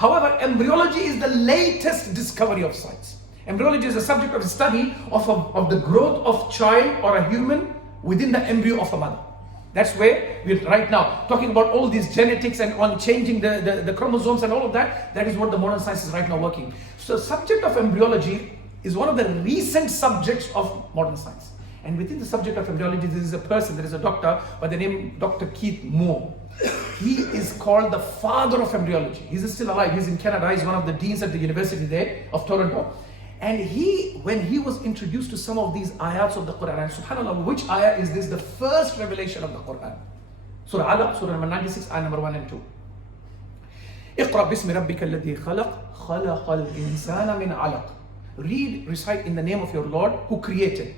However, embryology is the latest discovery of science. Embryology is a subject of study of the growth of child or a human within the embryo of a mother. That's where we're right now talking about all these genetics and on changing the chromosomes and all of that. That is what the modern science is right now working. So subject of embryology is one of the recent subjects of modern science. And within the subject of embryology, there is a person, there is a doctor by the name Dr. Keith Moore. He is called the father of embryology. He's still alive. He's in Canada. He's one of the deans at the University there of Toronto. And when he was introduced to some of these ayats of the Qur'an, and subhanAllah, which ayah is this? The first revelation of the Qur'an. Surah Alaq, Surah number 96, ayah number 1 and 2. اقرأ باسم ربك الذي خلق خلق الإنسان من علق. Read, recite in the name of your Lord who created.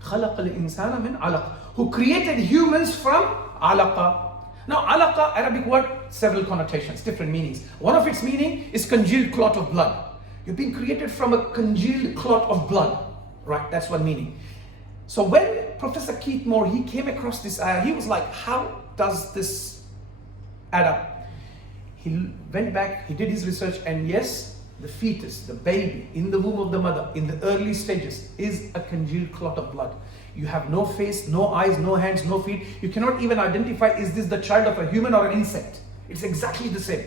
خلق الإنسان من علق. Who created humans from alaqa. Now, alaqa, Arabic word, several connotations, different meanings. One of its meaning is congealed clot of blood. You've been created from a congealed clot of blood. Right, that's one meaning. So when Professor Keith Moore, he came across this ayah, he was like, how does this add up? He went back, he did his research, and yes, the fetus, the baby in the womb of the mother, in the early stages, is a congealed clot of blood. You have no face, no eyes, no hands, no feet. You cannot even identify, is this the child of a human or an insect? It's exactly the same.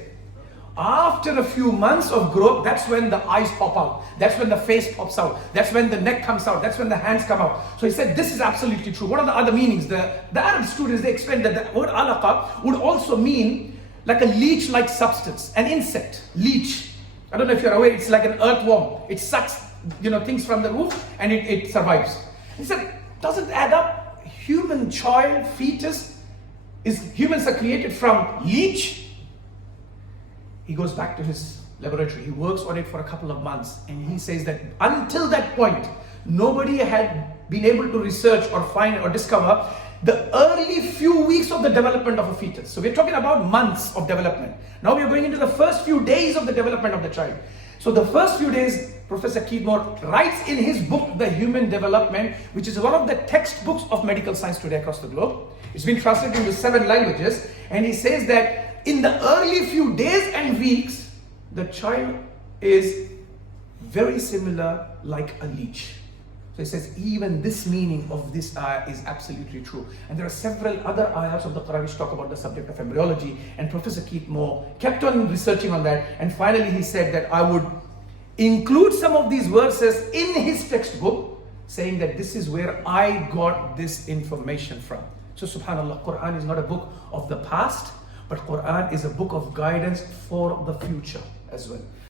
After a few months of growth, that's when the eyes pop out. That's when the face pops out. That's when the neck comes out. That's when the hands come out. So he said, this is absolutely true. What are the other meanings? The Arab students, they explained that the word alaqa would also mean like a leech-like substance, an insect, leech. I don't know if you're aware, it's like an earthworm. It sucks, things from the roof and it survives. He said, doesn't add up. Human child, fetus, humans are created from leech. He goes back to his laboratory. He works on it for a couple of months. And he says that until that point, nobody had been able to research or find or discover the early few weeks of the development of a fetus. So we're talking about months of development. Now we're going into the first few days of the development of the child. So the first few days, Professor Keith Moore writes in his book, The Human Development, which is one of the textbooks of medical science today across the globe. It's been translated into 7 languages. And he says that in the early few days and weeks, the child is very similar like a leech. So he says even this meaning of this ayah is absolutely true. And there are several other ayahs of the Qur'an which talk about the subject of embryology. And Professor Keith Moore kept on researching on that. And finally he said that I would include some of these verses in his textbook, saying that this is where I got this information from. So subhanAllah, Qur'an is not a book of the past, but Qur'an is a book of guidance for the future as well.